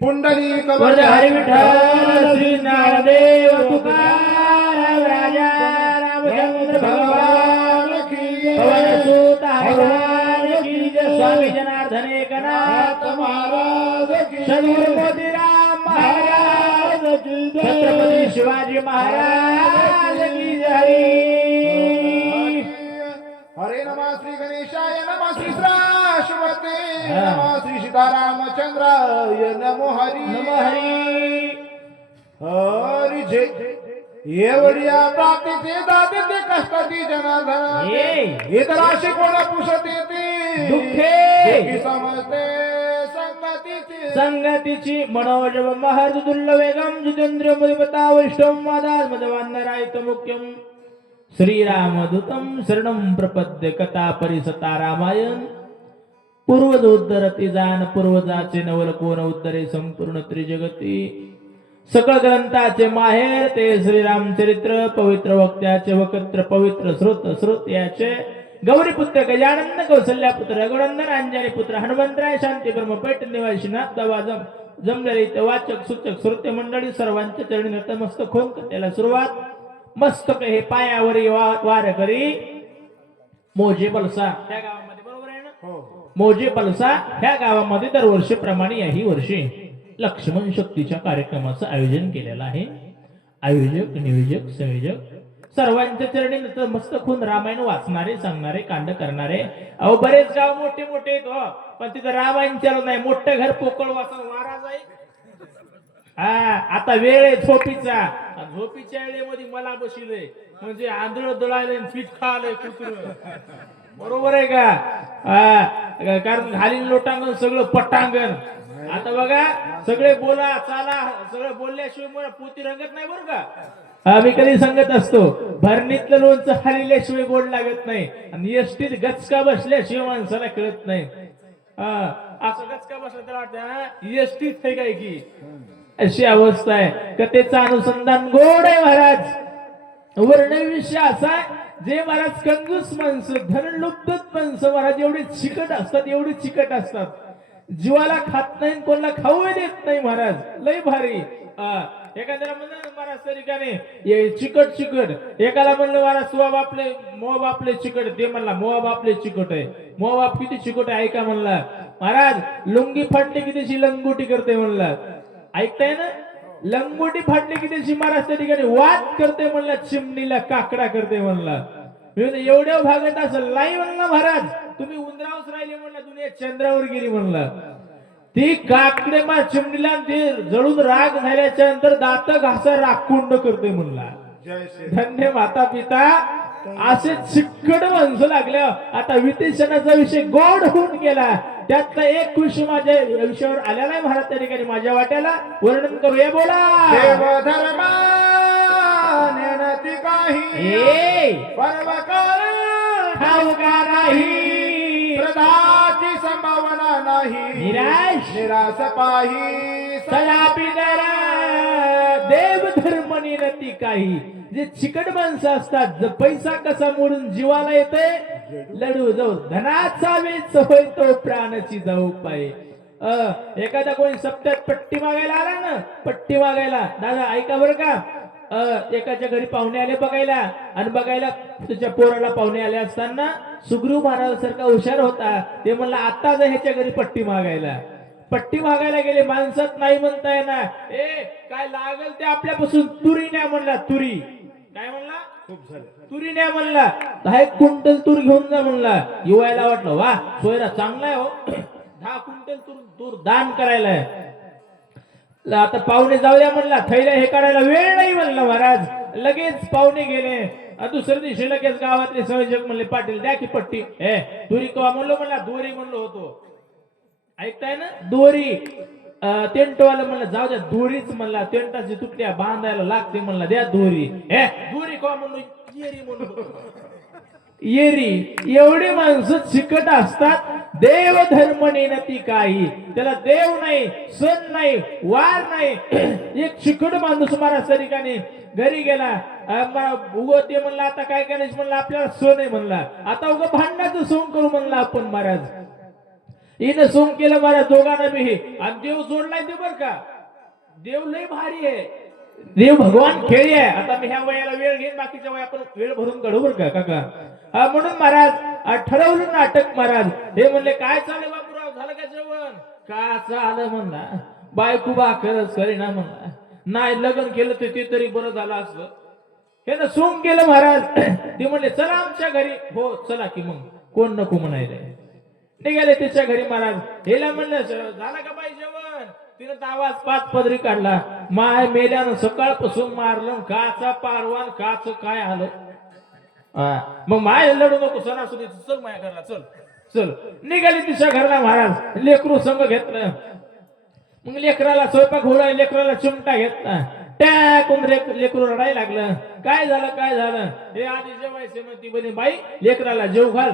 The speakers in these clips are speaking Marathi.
पुंडलिक वरद हरी विठ्ठल श्री ज्ञानदेव तुकाराम राजा रामचंद्र भगवान की जय। पवन सुत हनुमान की जय। स्वामी जनार्दन एकनाथ महाराज की सद्गुरु मोतीराम महाराज की जय। छत्रपती शिवाजी महाराज की जय। हरे नमः श्री गणेशाय नमः श्री श्रावते नमः श्री सीतारामचंद्राय नमो हरी नमः हरी हरी जय। एवढ्या प्राप्तीचे दाते ते कष्टाची जनार्दन इतराशी कोण पुसते ते दुःखे समजते संगतीची संगतीची मनोज महर्ष दुर्लभेगम जितेंद्र मधिपता वैष्णव मादास मदवान्नरायत मुख्यम श्रीरामदूतं शरणं प्रपद्य कथा परिसता रामायण पूर्वज उद्धरती जान पूर्वजाचे नवल कोण उद्धरे संपूर्ण त्रिजगती सकळ ग्रंथाचे माहेर ते श्रीरामचरित्र पवित्र वक्त्याचे वक्त्र पवित्र स्रोत याचे गौरीपुत्र गजानन कौसल्यापुत्र रघुनंदन अंजनी पुत्र हनुमंतराय शांती ब्रह्मपेठ निवासी नाथ वाजम जमलेले वाचक सूचक श्रोते मंडळी सर्वांच्या चरणी नतमस्तक होऊन त्याला सुरुवात मस्तक हे पायावर वार करी मोजे पलसा त्या गावामध्ये बरोबर आहे ना मोजे पलसा ह्या गावामध्ये दरवर्षीप्रमाणे याही वर्षी लक्ष्मण शक्तीच्या कार्यक्रमाचं आयोजन केलेलं आहे। आयोजक नियोजक संयोजक सर्वांच्या चरणी नतमस्तक होऊन रामायण वाचणारे सांगणारे कांड करणारे अहो बरेच गाव मोठे मोठे आहेत हो पण तिथं रामायण चालू नाही मोठं घर पोकळ वाचून वारा जाईल। आता वेळ आहे झोपीचा झोपीच्या वेळेमध्ये मला बसिले म्हणजे आंधळ दळायला पीठ खायला कुत्र बरोबर आहे का कारण घालीन लोटांगण सगळं पटांगण आता बघा सगळे बोला चाला सगळं बोलल्याशिवाय मला पोती रंगत नाही बरं का आम्ही कधी सांगत असतो भरणीतलं लोणचं हरल्याशिवाय गोड लागत नाही आणि एसटीत गचका बसल्याशिवाय माणसाला कळत नाही असं गचका बसलं तर वाटतं एसटीत आहे काय की अशी अवस्था आहे कथेचं अनुसंधान गोड आहे महाराज वर्णविषय असा जे महाराज कंजूस माणसं धनलुब्धत माणसं महाराज एवढे चिकट असतात एवढे चिकट असतात जीवाला खात नाही कोणाला खाऊ देत नाही महाराज लय भारी एखाद्याला म्हणलं महाराज तरीकाने चिकट एकाला म्हणलं महाराज तुवा बापले मोह बापले चिकट ते म्हणला मोह बापले चिकट आहे मोह बाप किती चिकट आहे ऐका म्हणला महाराज लुंगी फाटली की त्याची लंगोटी करते म्हणला ऐकताय ना लंगोटी फाटली की त्याची महाराज त्या ठिकाणी वाद करते म्हणला चिमणीला काकडा करते म्हणला एवढ्या भागात असं लाई म्हणला महाराज तुम्ही उंदरावच राहिले म्हणला दुनिया चंद्रावर गेली म्हणला ती काकडे मा चिमणीला ते जळून राग झाल्याच्या नंतर दात घासा राखुंड करते म्हणला धन्य माता पिता असे चिकट माणसं लागल्या आता वितेशनाचा विषय गोड होऊन गेला त्यातला एक विषय माझ्या विषयावर आलेला आहे महाराज त्या ठिकाणी माझ्या वाट्याला वर्णन करूया बोला देव धर्म नेनती काही पर्वकाळ ठाऊका नाही प्रदाची संभावना नाही निराश पाही सलापी दरा देव धर्म नेनती काही जे चिकट माणसं असतात जर पैसा कसा मोडून जीवाला येते लढू जाऊ धनाचा वेच होय तो प्राणाची जाऊ पाय एखादा कोणी सप्त्यात पट्टी मागायला आला ना पट्टी मागायला दादा ऐका बरं का एकाच्या घरी पाहुणे आले बघायला आणि बघायला त्याच्या पोराला पाहुणे आले असताना सुग्रीव महाराजासारखा हुशार होता ते म्हणला आता जा ह्याच्या घरी पट्टी मागायला गेले माणसात नाही म्हणता येणार काय लागल ते आपल्यापासून तुरी न्या म्हणला तुरी काय म्हणला खूप झालं तुरी न्या म्हणला 10 क्विंटल तूर घेऊन जा म्हणला युवायला वाटलं वा सोयरा चांगला आहे हो 10 क्विंटल तूर दान करायला आता पाहुणे जाऊया म्हणला थैल्या हे काढायला वेळ नाही म्हणला महाराज लगेच पाहुणे गेले दुसऱ्या दिवशी लगेच गावातले संयोजक म्हणले पाटील द्या की पट्टी तुरी कवा म्हणलो म्हणला दोरी म्हणलो होतो ऐकताय ना दोरी टेंटवाला म्हणला जाऊ द्या दोरीच म्हणला टेंटाची तुकड्या बांधायला लागते म्हणला द्या दोरी दोरी कवा म्हणलो येरी म्हणलो येरी एवढी माणसं चिकट असतात देव धर्म नेनती काही त्याला देव नाही सण नाही वार नाही एक चिकट माणूस महाराज त्या ठिकाणी घरी गेला उगं ते म्हणला आता काय करायचं म्हणलं आपल्याला सण आहे म्हणला आता उगं भांडणाचं सोंग करू म्हणला आपण महाराज हिनं सोंग केलं महाराज दोघांना बी आणि देव जोडलाय ते बर का. देव लय भारी आहे. देव भगवान खेळी आहे. आता मी ह्या वयाला वेळ घेईन, बाकीच्या वया आपण वेळ भरून काढू बर का काका. म्हणून महाराज ठरवलं नाटक महाराज. हे म्हणले काय चाललं बापूराव, झालं का जेवण? का चालं म्हणला, बायको भाकरच करीना म्हणला. नाही लग्न केलं ते तरी बरं झालं असतं. हे ना सोंग केलं महाराज. ते म्हणले चला आमच्या घरी. हो चला की मग, कोण नको म्हणायला. निघाले तिच्या घरी महाराज. हेला म्हणलं झालं का बाई जेवण? तिनं आवाज पाच पदरी काढला. माय मेल्यानं सकाळपासून मारलं, काचा पारवान काच काय आलं. मग माय लढू नको, सणासुदी चल माझ्या घरला, चल चल. निघाली तिच्या घरला महाराज. लेकरू संघ घेतलं. मग लेकराला स्वयंपाक होळा, लेकराला चिमटा घेतला. टाकून लेकरू रडायला लागलं. काय झालं काय झालं? हे आधी जेवायचे म्हणती बनी बाई, लेकराला जेव घाल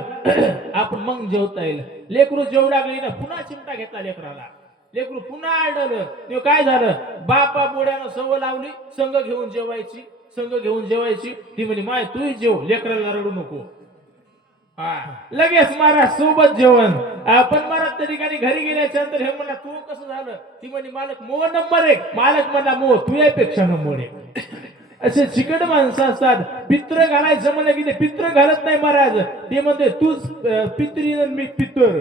आपण मग जेवता येईल. लेकरू जेवू लागली ना, पुन्हा चिमटा घेतला लेकराला. लेकरू पुन्हा आडलं. ते काय झालं, बापा बुड्यानं सवय लावली संघ घेऊन जेवायची, संघ घेऊन जेवायची. ती म्हणे माय तूही जेव, लेकराला रडू नको. लगेच महाराज सोबत जेवण. आपण महाराज त्या ठिकाणी घरी गेल्याच्या नंतर हे म्हणला तू कसं झालं? ती म्हणे मालक मो नंबर 1. मालक म्हणला मो तू यापेक्षा नंबर 1. असे चिकट माणसं असतात. पित्र घालायचं म्हणलं की ते पित्र घालत नाही महाराज. ते म्हणते तूच पित्री मी पितर.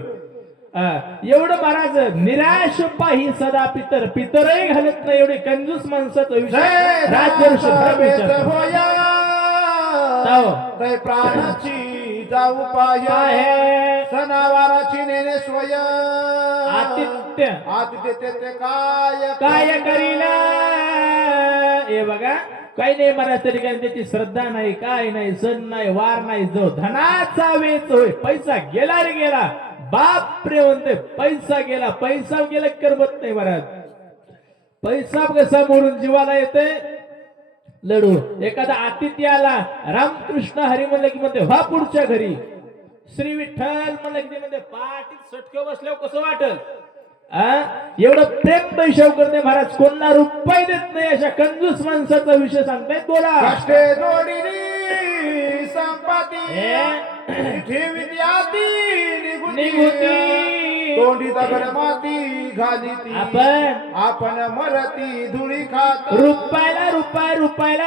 एवढं महाराज निराश पाही सदा पितर, पितरही घालत नाही. एवढे कंजूस माणसाचं विषय राजर्षी प्राणाची जाऊ पाहे, सणावाराची नेणे स्वय आतिथ्य आतिथ्य ते काय काय करीला. हे बघा काही नाही महाराज. तरी काय त्याची श्रद्धा नाही, काय नाही, सण नाही, वार नाही. जो धनाचा वेच होय, पैसा गेला रे गेला. बाप रे म्हणते पैसा गेला, पैसा गेला करमत नाही महाराज. पैसा कसा मोडून जीवाला येते लढू. एखादा आतिथ्य आला, रामकृष्ण हरी म्हणलं की म्हणते व्हा पुढच्या घरी. श्री विठ्ठल म्हणलं की ते म्हणते पाठीत सटके बसल्यावर कसं वाटल. एवढं प्रेम पैशाव करते महाराज. कोणाला रुपये देत नाही अशा कंजूस माणसाचा विषय सांगतायत. बोला कष्टे जोडीनी संपत्ती ठेवी निघुती, तोंडी दगड माती घाली आपण मरती धुळी खात. रुपयाला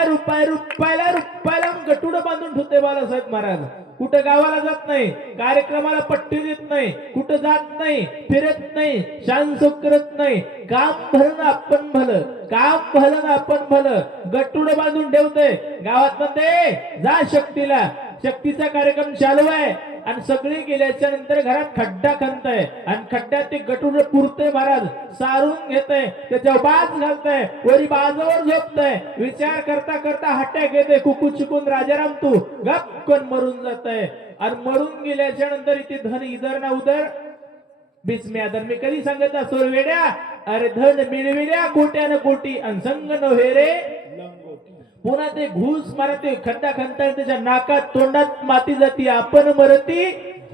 रुपयाला गटुड बांधून ठेवते बाळासाहेब महाराज. कुठं गावाला जात नाही, कार्यक्रमाला पट्टी देत नाही, कुठं जात नाही, फिरत नाही, शानसोक करत नाही. काम भलं ना आपण भलं, काम भलं ना आपण भलं. गटुड बांधून ठेवते गावात म्हणते जा शक्तीला. शक्तीचा कार्यक्रम चालू आहे आणि सगळे गेल्याच्या नंतर घरात खड्डा खणताय आणि खड्ड्यात ते गटुड पुरतय महाराज. सारून घेतय, त्याच्यावर बाज घालताय, वरी बाजावर झोपतय. विचार करता करता हट्ट्या घेते कुकू चिकून राजाराम तू गपकन मरून जातय. आणि मरून गेल्याच्या नंतर इथे धन इधर ना उधर बिस्म्यादर. मी कधी सांगत असतो वेड्या, अरे धन मिळविल्या कोट्यानं कोटी आणि संग नव्हे रे पुन्हा ते घुस मारते. खड्डा खणता त्याच्या नाकात तोंडात माती जाती, आपण मरती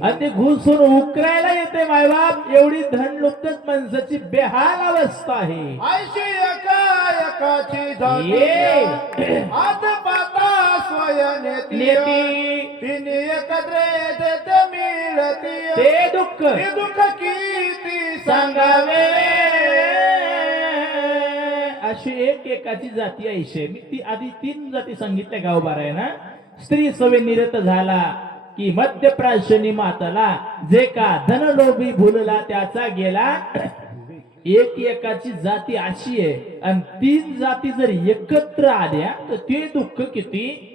आणि ते घुसून उकरायला येते मायबाप. एवढी धन लुप्तच माणसाची बेहाल अवस्था आहे. आज पाता स्वयनेती ते दुःख किती सांगावे. अशी एकाची जाती आहे. मी ती आधी 3 जाती सांगितल्या गावबारा आहे ना. स्त्री सवे निरत झाला की मध्यप्राशनी मातला, जे का धनलोभी भुलला त्याचा गेला. एकाची जाती अशी आहे आणि 3 जाती जर एकत्र आल्या तर ते दुःख किती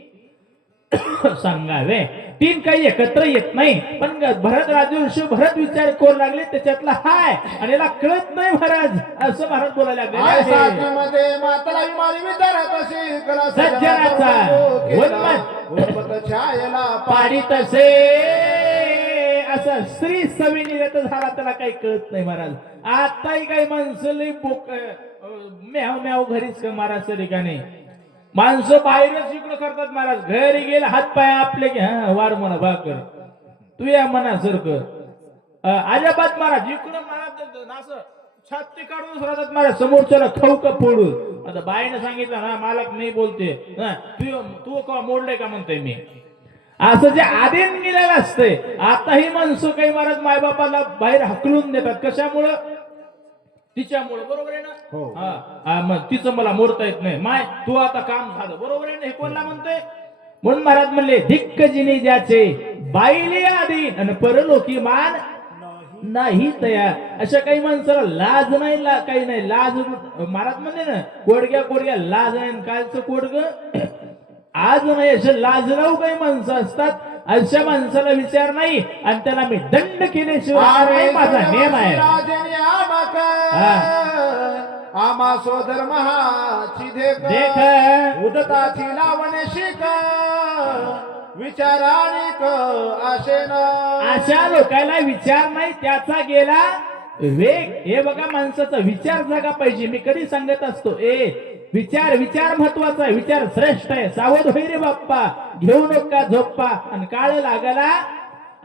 सांगावे. 3 काही एकत्र येत नाही. पण भरत राजर्षी भरत विचार करू लागले त्याच्यातला हाय आणि याला कळत नाही महाराज. असं महाराज बोलायला लागले. सज्जनाचा पाडी तसे असं स्त्री सविनी झाला त्याला काही कळत नाही महाराज. आताही काही माणसं लई म्याव म्याव घरीच का महाराज ठिकाणी. माणसं बाहेरच इकडं करतात महाराज. घरी गेला हात पाय आपले की हा वार म्हणा भाकर तू या मनासारखं. अजाबात महाराज इकडं महाराज असं छाती काढूनच राहतात महाराज. समोरच्याला खाऊ का फोडून. आता बाईनं सांगितलं ना मालक नाही बोलते, तू का मोडलंय का म्हणतोय मी. असं जे आधीन गेलेलं असतंय. आताही माणसं काही महाराज मायबापाला बाहेर हकलून देतात. कशामुळं? तिच्यामुळं. बरोबर आहे ना? हो. हा, मग तिचं मला मोडता येत नाही. माय तू आता काम झालं. बरोबर आहे ना? हे कोणला म्हणतोय? म्हणून महाराज म्हणले धिक्क जिने ज्याचे बाईले आधी आणि परलोकी मान नाही तयार. अशा काही माणसाला लाज नाही, काही नाही लाज. महाराज म्हणले ना कोडग्या लाज नाही. कालचं कोडग आज नाही. असे लाजराव काही माणसं असतात. अशा माणसाला विचार नाही आणि त्याला मी दंड केल्याशिवाय नाही. माझा नियम आहे. आमा सोदर महाची देख उदताची लावणे शिक विचाराणिक आशेन. अशा लोकांना विचार नाही, त्याचा गेला वेग. हे बघा माणसाचा विचार जागा पाहिजे. मी कधी सांगत असतो विचार महत्वाचा आहे. विचार श्रेष्ठ आहे. सावध होई रे बाप्पा, घेऊ नका झोप्पा. आणि काळ लागला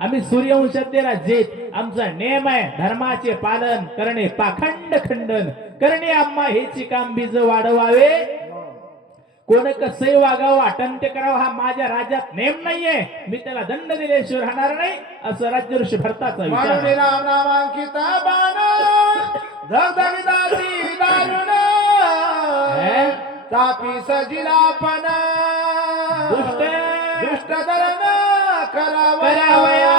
आम्ही सूर्यवंशातले राजेत. आमचा नियम आहे धर्माचे पालन करणे, पाखंड खंडन करणे. आम्हा हेची काम बीज वाढवावे. कोण कसंही वागावं, अटंत्य करावं हा माझ्या राज्यात नेम नाहीये. मी त्याला दंड दिल्याशिवाय राहणार नाही. असं राज्यऋषी भरताचा विचार आहे. राम नामांकित बाण धगधगीताची दारुण तापी सजिला पण दुष्ट दरण करावया.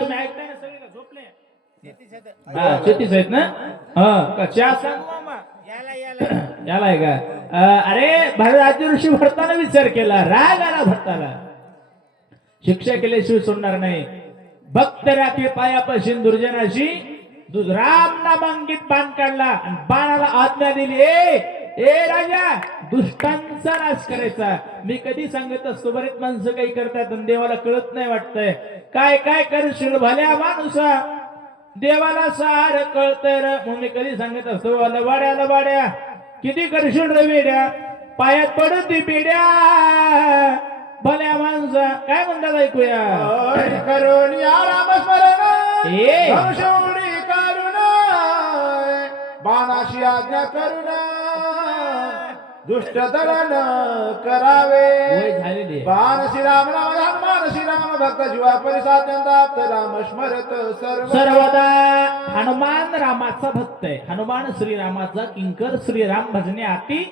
तुम्ही ऐकताय ना सगळे का झोपले? शेतीच आहेत ना? का चहा सांगू मामा? याला आहे का? अरे राज्य ऋषी भरताना विचार केला. राग आला भरताला. शिक्षा केल्याशिवाय सोडणार नाही. भक्त राखे पायापाशी दुर्जनाशी. राम नामांकित बाण काढला आणि बाणाला आज्ञा दिली, ए राजा दुष्टांचा नाश करायचा. मी कधी सांगत असतो बरेच माणसं काही करतात आणि देवाला कळत नाही वाटतंय. काय काय करशील भल्या माणूसा, देवाला सार कळतंय. म्हणून मी कधी सांगत असतो लबाड्या किती करशील रे वेड्या, पायात पडत ती पिढ्या भल्या माणसा. काय म्हणतात ऐकूया. करून या रामस्मरण ए करुण बाणाशी आज्ञा करुण दुष्ट दलन करावे. झालेले बाण श्रीराम राम हनुमान श्रीराम भक्त जीवा परिसात्यंत राम स्मरत सर्वदा. हनुमान रामाचा भक्त आहे. हनुमान श्रीरामाचा किंकर. श्रीराम भजने अति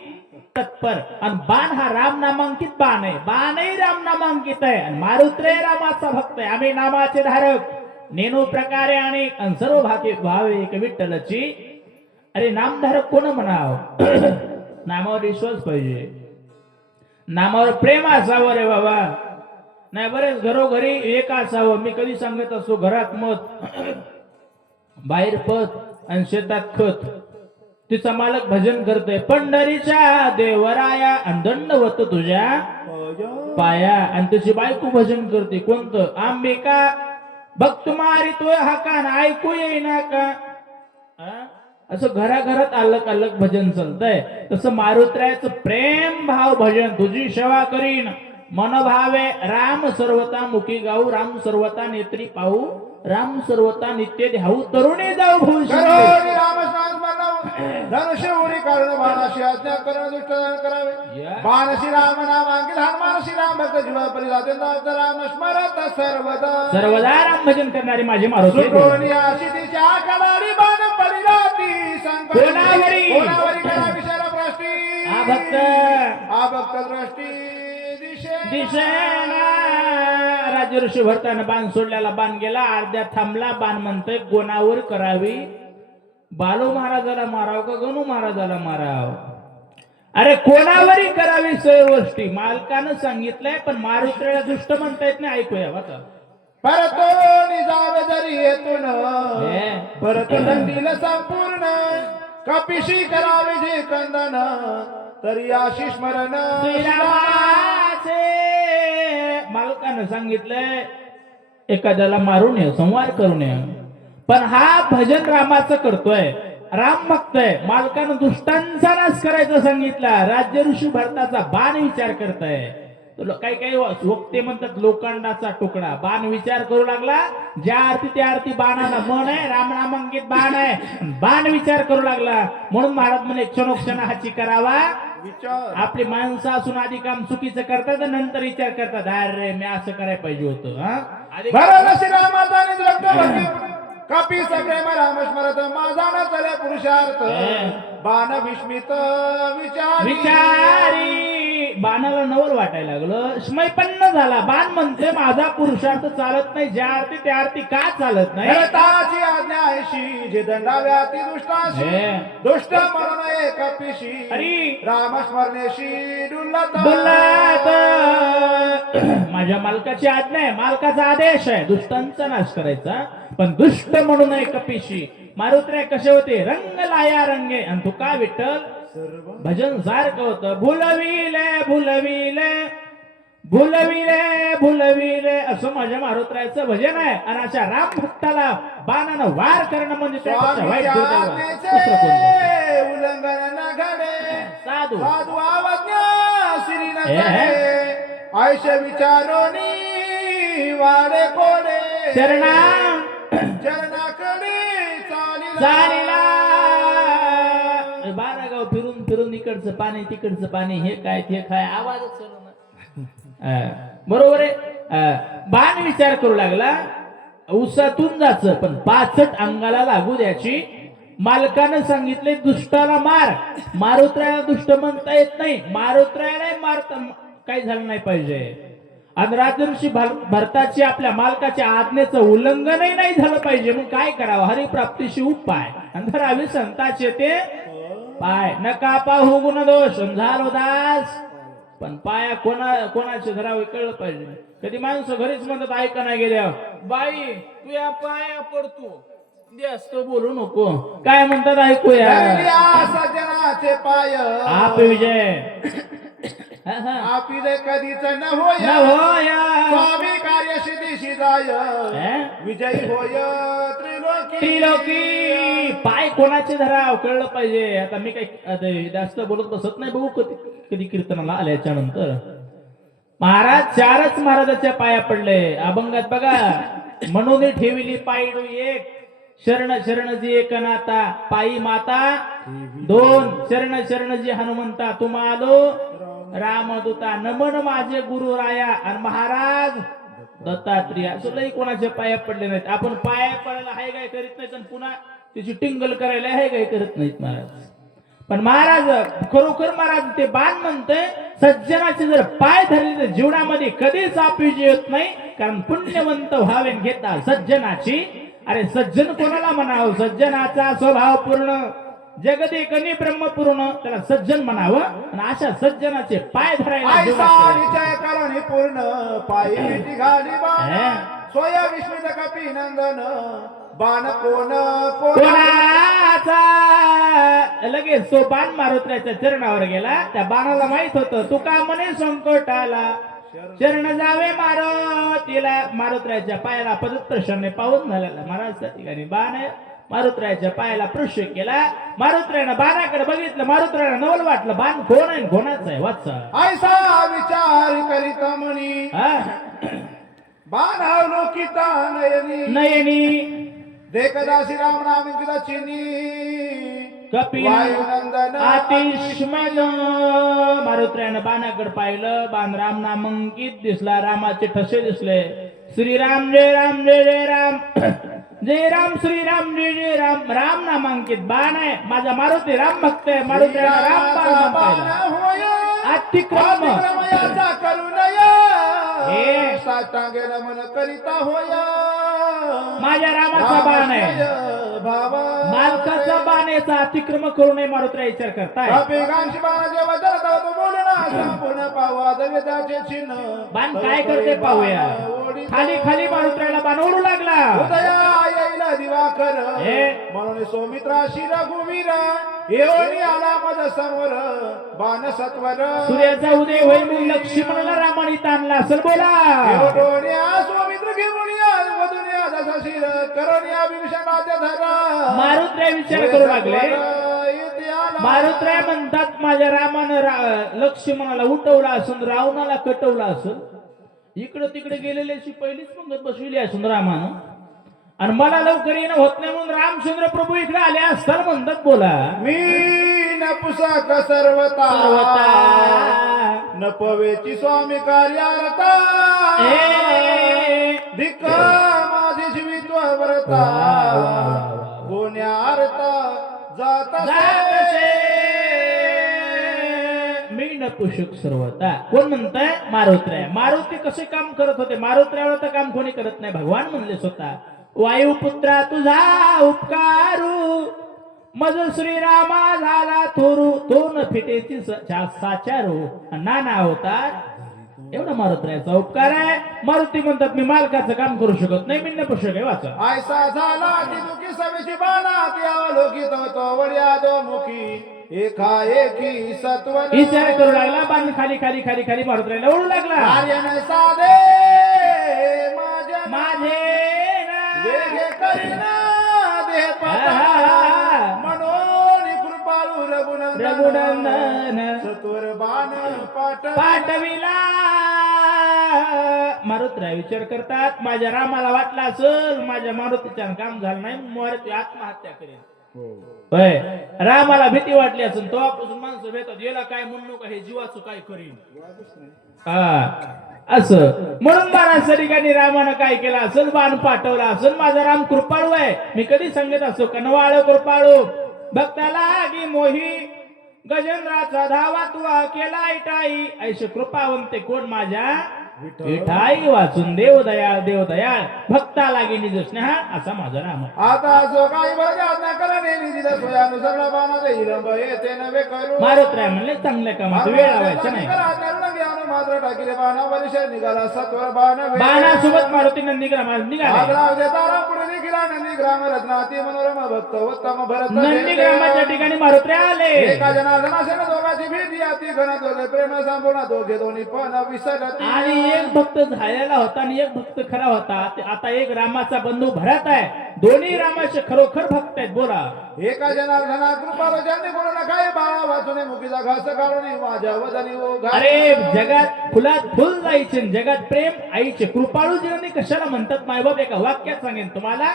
तत्पर. आणि बाण हा राम नामांकित बाण आहे. बाणही राम नामांकित आहे. आणि मारुत्रे रामाचा भक्त आहे. आम्ही नामाचे धारक नेणू प्रकारे आणि सर्व भावे एक विठ्ठलची. अरे नामधारक कोण म्हणाव? नामावर विश्वास पाहिजे. नामावर प्रेम असावं रे बाबा. नाही बरेच घरोघरी एक असावं. मी कधी सांगत असतो घरात मत, बाहेर पत आणि शेतात खत. तिचा मालक भजन करतोय पंढरीच्या देवराया आणि दंडवत तुझ्या पाया. आणि त्याची बायको भजन करते. कोणतं? अंबिका भक्त मारितोय हा कान ऐकू येईना का? असं घराघरात अलग अलग भजन चालतंय. तसं मारुत्रायाचं प्रेम भाव भजन. तुझी सेवा करीन मन भावे राम सर्वता मुखी गाऊ. राम सर्वता नेत्री पाहू. राम सर्वता नित्य ध्याऊ. तरुणी जाऊ धनुष्य उडी काढून बाणाशी आज्ञा करून दुष्ट दलन करावे. बाण श्रीराम नामांकित हनुमान श्रीराम भक्त जीवा परिसात्यंत राम स्मरत सर्वदा. राम भजन करणारे माझे मारुती. दिशा कडारी बाण पडिला ती संकट कोणावरी करावी शरभ्रष्टी. आ भक्त दृष्टी दिशेना. राज्य ऋषी भरताना बाण सोडल्याला बाण गेला. अर्ध्या थांबला. बाण म्हणतोय कोणावर करावी? बालू महाराजाला माराव का गणू महाराजाला माराव? अरे कोणावरही करावी सर्व गोष्टी. मालकानं सांगितलंय पण मारुत्र्याला दुष्ट म्हणता येत नाही. ऐकूया बघा. परतो जावे जरी येतून परत दंडील संपूर्ण कपिशी करावे जे कंदन तरी आशिष स्मरण. मालकानं सांगितलंय एखाद्याला मारू नये, संवार करू नये. पण हा भजन रामाचं करतोय. राम भक्त आहे. मालकानं दुष्टांचा नाश करायचं सांगितला. राज्य ऋषी भरताचा बाण विचार करताय. काही काही वक्ते म्हणतात लोखंडाचा तुकडा. बाण विचार करू लागला. ज्या अर्थी त्या अर्थी बाणाला मन आहे. रामनामांकित बाण आहे. बाण विचार करू लागला. म्हणून महाराज म्हणे क्षणोक्षण हाची करावा विचार आपली माणसं असून आधी काम चुकीचं करतात आणि नंतर विचार करतात अरे मी असं करायला पाहिजे होतं हा आधी भरलं श्रीरामाताने जगतो कपी प्रेम राम स्मरत माझा न चले पुरुषार्थ बाण भीष्मित विचार विचारी बाणाला नवल वाटायला लागलं स्मयपन्न झाला बाण म्हणते माझा पुरुषार्थ चालत नाही ज्या अर्थी त्या अर्थी का चालत नाही ताची आज्ञा ऐशी जे दंडाव्या ती दुष्टाशी हे. दुष्ट म्हणून एक पिशी हरी. राम स्मरणेशी डुल्लत दुल्लात. माझ्या मालकाची आज्ञा आहे मालकाचा आदेश आहे दुष्टांचा नाश करायचा पण दुष्ट म्हणून एक कपिशी मारुत्र्य कसे होते रंग लाया रंगे आणि तू का विठ्ठल भजन सारखं होतं भुलविले भुलविले भुलविले भुलविले असं माझ्या मारुत्राचं भजन आहे आणि अशा राम भक्ताला बाणानं वार करणं म्हणजे त्यापेक्षा वाईट दुर्दैव आहे. दुसरं कोणतं? उल्लंघन न घडे साधू साधू आवज्ञा श्री न घडे आयुष्य विचारोनी वाडे कोडे शरणा चरणाकडे चालीला बारागाव फिरून फिरून इकडचं पाणी तिकडचं पाणी हे काय ते काय आवाजच चालू ना बरोबर आहे बाण विचार करू लागला उसातून जायचं पण पाचट अंगाला लागू द्यायची मालकानं सांगितले दुष्टाला मार मारुत्राला दुष्ट म्हणता येत नाही मारुत्राला मारता काही झालं नाही पाहिजे आणि राजर्षी भरताची आपल्या मालकाच्या आज्ञेचं उल्लंघनही नाही झालं पाहिजे मग काय करावं हरिप्राप्तीशी उपाय आणि धरावी संताचे ते पाय नका पाहू गुण दोष झालो दास पण पाया कोणाचे धरावे कळलं पाहिजे कधी माणसं घरीच म्हणतात ऐका नाही गेल्या बाई तू या पाया पडतो जास्त बोलू नको काय म्हणतात ऐकूया सज्जनाचे पाय आप विजय आपी दे कधीच न होय स्वामी कार्य सिद्धीशी जाय विजयी होय त्रिलोकी त्रिलोकी पाय कोणाचे धराव कळलं पाहिजे आता मी काही जास्त बोलत बसत नाही बघू कधी कधी कीर्तनाला आल्याच्या नंतर महाराज चारच महाराजाच्या पाया पडले अभंगात बघा म्हणून ठेवली पायडू एक शरण शरणजी एक नाता पायी माता दोन शरण शरणजी हनुमंता तुम्हालो रामदूता नमन माझे गुरु राया आणि महाराज दत्तात्रेय असं लई कोणाच्या पाया पडले नाहीत आपण पाया पडायला हाय काय करीत नाहीत आणि पुन्हा त्याची टिंगल करायला हाय काय करत नाहीत महाराज पण महाराज खरोखर महाराज ते बाण म्हणते सज्जनाचे जर पाय धरले तर जीवनामध्ये कधीच अपयश येत नाही कारण पुण्यवंत व्हावे घेता सज्जनाची अरे सज्जन कोणाला म्हणावं सज्जनाचा स्वभाव पूर्ण जगदेकनी ब्रह्मपूर्ण त्याला सज्जन म्हणावं आणि अशा सज्जनाचे पाय धरायला करणी पूर्ण पायी मिठी घाली बाण सोया विश्वत कपी नंदन बाण कोणाचा लगेच तो बाण मारुत्र्याच्या चरणावर गेला त्या बाणाला माहित होतं तुका म्हणे संकटाला चरण जावे मारुतीला मारुत्र्याच्या पायाला पदस्पर्शाने पाहून झालेला महाराज त्या ठिकाणी बाण आहे मारुत्राच्या पायाला स्पर्श केला मारुत्रानं बाणाकडे बघितलं मारुत्राला नवल वाटलं बाण कोण आहे कोणाचं आहे वाचा ऐसा विचार करीत म्हणी बाण अवलोकिता नयनी नयनी देखदा श्रीराम नाम किदा चिनी कपिल वायुनंदन आतिशमन मारुत्रानं बाणाकडे पाहिलं बाण राम नामांकित दिसला रामाचे ठसे दिसले श्रीराम जय राम जय जय राम जय राम श्रीराम जय जय राम राम नामांकित बाण आहे माझा मारुती राम भक्त आहे मारुतीला राम बाण अतिक्रम हे साष्टांगेला मन करिता होया माझ्या रामाचा बाण आहे मालकाचा बाण याचा अतिक्रम करू नये मारुत्रा विचार करताय बाण काय करते पाहूया खाली खाली मारुत्र्याला बाण ओढू लागला दिवाकर म्हणून सौमित्राशी रघुवीरा येऊन आला माझा समोर बाण सत्वर सूर्याचा उदय होईल म्हणून लक्ष्मणाला रामाने ताणला असेल बोला सौमित्र घेऊन मारुत्र्या विचार करू लागले मारुत्र्या म्हणतात माझ्या रामानं लक्ष्मणाला उठवला असून रावणाला कटवला असेल इकडे तिकडे गेलेल्याशी पहिलीच पंगत बसविली असून रामानं आणि मला लवकर येणं होत नाही म्हणून रामचंद्र प्रभू इकडे आले असताना म्हणतात बोला मी नपुस सक सर्वता सर्वता नपवेची स्वामी कार्यारता ए धिक माझे जीवित्व व्रता गुण्यार्थ जात जातसे मी नपुषक सर्वता. कोण म्हणताय? मारुती. मारुती कसे काम करत होते? मारुतीवर तर काम कोणी करत नाही, भगवान म्हणले स्वतः. वायुपुत्रा तुझा उपकारू मज श्रीरामा झाला थोरू तो न फिटेची साचारू नाना अवतार. एवढा मारुतीचा उपकार आहे. मारुती म्हणतात मी मालकाचं काम करू शकत नाही, मी नपुषक आहे. वाचा. आयसा झाला ती दुखी सवेची बाणा ती अवलोकित तो वड्या दो मुखी एका एकी सत्वन विचार करू लागला, बाण खाली खाली खाली खाली मारुतीला ओढू लागला. आर्यन साधे माझे वेगे करीना देह मनोनी कृपाळू रघुनंदन सत्वर बाण पाठविला. मारुतीराय विचार करतात, माझ्या रामाला वाटलं असेल माझ्या मारुतीच्या काम झालं नाही, मारुती आत्महत्या करेल. होय, रामाला भीती वाटली असेल, तेव्हापासून माणसं भेटतात, गेला काय म्हणू का हे जीवाचं काय करीन असं म्हणून बाणाच्या ठिकाणी रामानं काय केलं असेल, बाण पाठवला असेल. माझा राम कृपाळू आहे. मी कधी सांगत असतो कनवाळ कृपाळू भक्ताला गी मोही गजेंद्राचा धावा तुवा केला इटाई ऐश कृपावंते कोण माझ्या विठाई वाचून देव दयाळ भक्ता लागे निज स्नेह असा माझा राम. आता जो काही बरं आज्ञा करणे निधी सोयानुसार बाणा देईल येते नवे करू. मारुतीराय म्हणले चांगल्या कामात वेळ लावायचा नाही. मात्र टाकीले बाणा परिषद निघाला सत्वर बाण बाणासोबत मारुती नंदीग्रामात निघाले. पुढे निघाला नंदीग्राम रत्नाती मनोरम भक्त उत्तम भरत नंदीग्रामाच्या ठिकाणी मारुतीराय आले. एका जनार्दनासेन दोघांची भीती याती घन दोघे प्रेम संपूर्ण दोघे दोन्ही पण विसरत. आणि एक भक्त झालेला होता आणि एक भक्त खरा होता. आता एक रामाचा बंधू भरत आहे. दोन्ही रामाचे खरोखर भक्त आहेत. बोला. एका जनार्दना कृपालो ज्यांनी कोणाला काय बाळा वाचून मुखीचा घास काढून माझ्या वदनी अरे जगात फुलात फुल जायचे, जगात प्रेम आईचे. कृपाळू जीवनी कशाला म्हणतात मायबाप एका वाक्यात सांगेन तुम्हाला.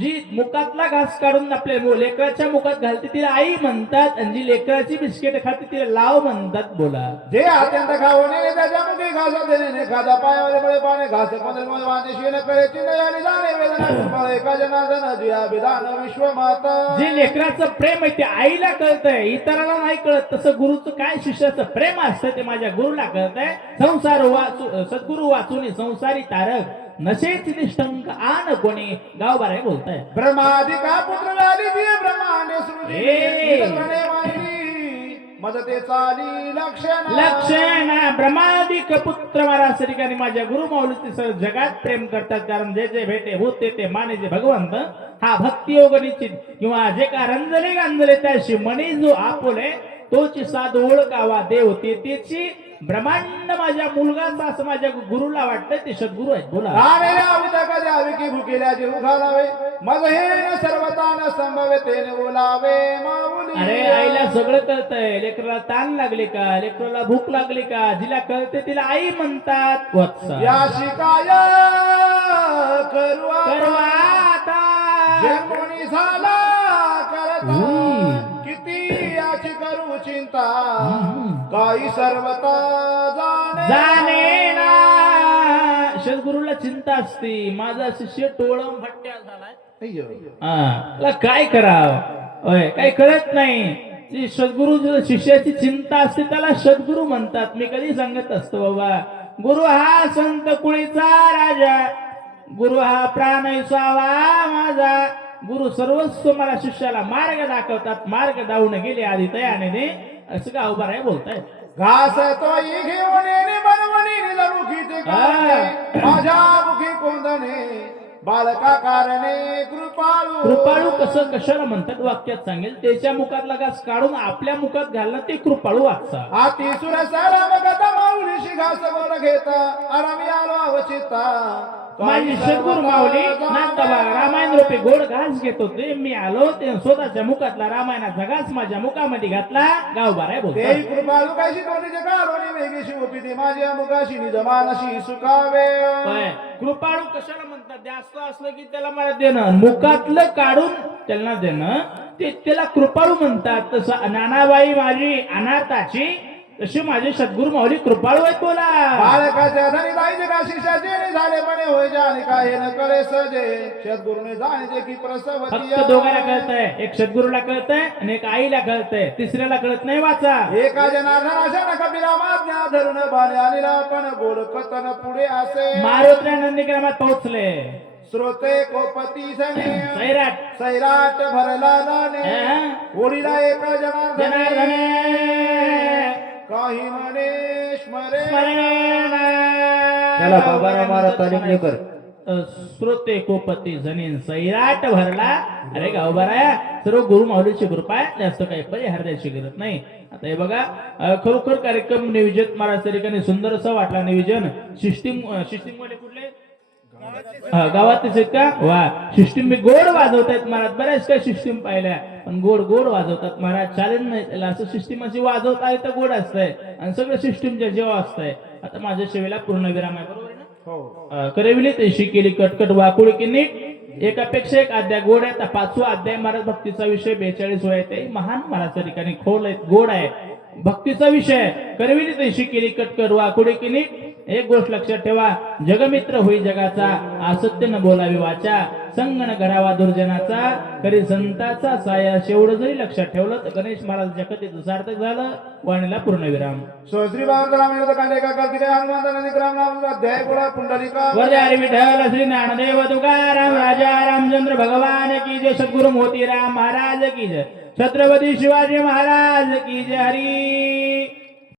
जी मुखातला घास काढून आपल्या लेकराच्या मुखात घालते तिला आई म्हणतात, आणि जी लेकराची बिस्किट खाते तिला लाव म्हणतात. बोला. जे अत्यंत खावणे त्याच्या मुखी घास देणे खादा पायावर पडे पाणी घास पंधरा वाणे शिन करे चिन्ह आणि जाणे वेदना कृपाळ एका जनार्दन जिया विधान विश्वमाता. जे लेकराचं प्रेम आहे ते आईला कळतंय, इतराला नाही कळत. तसं गुरुचं काय शिष्याचं प्रेम असतं ते माझ्या गुरुला कळतंय. संसार सद्गुरु वाचून संसारी तारक नशेच निष्ठंक आन कोणी गाव बारे बोलताय. ब्रह्मादिका पुत्र लाली ब्रह्मांड सृजी मदते चाली लक्षण ब्रह्मादिक पुत्र महाराज ठिकाणी माझ्या गुरु माऊली जगात प्रेम करतात. कारण जे जे भेटे होते ते माने जे भगवंत हा भक्ती योग निश्चित किंवा जे का रंजले गांजले त्याशी मनी जो आपुले तोची साध ओळखावा देव तेची ब्रह्मांड माझ्या मुलगाचा असं माझ्या गुरुला वाटतंय. ते सद्गुरु आहेत. बोला. की भुकेल्या जीव घालावे मग हे सर्वतान संभवतेने बोलावे माऊली. अरे आईला सगळं कळतंय. लेकराला ताण लागले का, लेकराला भूक लागली का, जिला कळते तिला आई म्हणतात. वत्स या शिकाय करवा जन्मोनी झाला करता किती याची करू चिंता काही सर्वता जाणे ना. सद्गुरूला चिंता असते. माझा शिष्य टोळम भट्ट्या झालाय, काय करावं काही कळत नाही. सद्गुरु शिष्याची चिंता असते त्याला सद्गुरु म्हणतात. मी कधी सांगत असतो बाबा, गुरु हा संत कुळीचा राजा, गुरु हा प्राण विसावा माझा. गुरु सर्वस्व मला शिष्याला मार्ग दाखवतात. मार्ग दावून गेले आधी तयाने असं का उभा आहे बोलताय. घास तोई घेऊन बनवणी माझ्या मुखी कोंदणे बालका कारणे कृपाळू कसं कशाला म्हणतात वाक्यात सांगेल. त्याच्या मुखातला घास काढून आपल्या मुखात घालणं ते कृपाळू वाचा. आती सुरसा राम कथा माऊलीशी घास गोड घेता आरामी आलो अवचिता. माझी सद्गुरु माऊली नाथबाबा रामायण रूपी गोड घास घेत होते. मी आलो ते स्वतःच्या मुखातला रामायणाचा घास माझ्या मुखामध्ये घातला. गाव बाराय बोलतो. कृपाळू काय शिकवणीचे काढून वेगळी शिवपीती माझ्या मुखाशी निजमानशी सुखावे. कृपाळू कशाला म्हणतात जास्त असलं की त्याला मला देणं, मुखातलं काढून त्यांना देणं, ते त्याला कृपाळू म्हणतात. तसं नानाबाई माझी अनाथाची, तसे माझे सद्गुरू माऊली कृपाळू आहेत. बोला बालकाच्या धनी जायचे का शिष्याचे झाले म्हणे होय जाणे काय न करे सजे सद्गुरुने जाणते की प्रसवती फक्त दोघांना कळतंय, एक सद्गुरूला कळतंय आणि एक आईला कळतंय, तिसऱ्याला कळत नाही. वाचा एका जनार्दनाशा कपिला माज्ञा धरून बाले आलेला पण गोड कथन पुढे असे मारुत्र्या नंदीग्रामात पोहोचले. श्रोते कोपती सने सैराट सैराट भरला दाने ओढीला एका जनार्दने जनार्दने काही म्हणे स्मरे त्याला बाबारा मारा तालीम नाही कर. श्रोते कोपती जनीन सैराट भरला. अरे गावबारा, सर्व गुरु माऊलीची कृपा आहे, जास्त काही परिहार द्यायची गरज नाही. आता हे बघा, खरोखर कार्यक्रम नियोजित महाराज तरीकाने सुंदर असा वाटला. नियोजन सिस्टीम मध्ये कुठले गावातच आहेत का? वा, सिस्टीम मी गोड वाजवतायत महाराज. बऱ्याच काही सिस्टीम पाहिल्या, पण गोड गोड वाजवतात महाराज. चालेल नाही त्याला, असं सिस्टीम अशी वाजवत आहे तर गोड असतंय आणि सगळं सिस्टीमच्या जेव्हा असतंय. आता माझ्या सेवेला पूर्ण विराम आहे, बरोबर आहे ना? हो करविली तशी केली कटकट वाकुळ की नीट, एकापेक्षा एक अध्याय गोड आहे. 5वा अध्याय महाराज भक्तीचा विषय 42 वय ते महान महाराज ठिकाणी खोल आहे, गोड आहे भक्तीचा विषय. करविली तशी केली कटकट वाकुळी की नीट. एक गोष्ट लक्षात ठेवा, जगमित्र होई जगाचा, असत्य न बोलावी वाचा, संग न घडावा दुर्जनाचा, करी संताचा साया. एवढं जरी लक्षात ठेवलं तर गणेश महाराजांच्या कथेचं सार्थक झालं. वाणीला पूर्णविराम. श्री बाबराम कांडे का कार्तिक हनुमान ग्राम नाम अध्याय गोळा पुंडलिका वरदारी विठ्ठल श्री ज्ञानदेव तुकाराम राजा रामचंद्र भगवान की जय. सद्गुरु मोतीराम महाराज की जय. छत्रपती शिवाजी महाराज की जय. हरी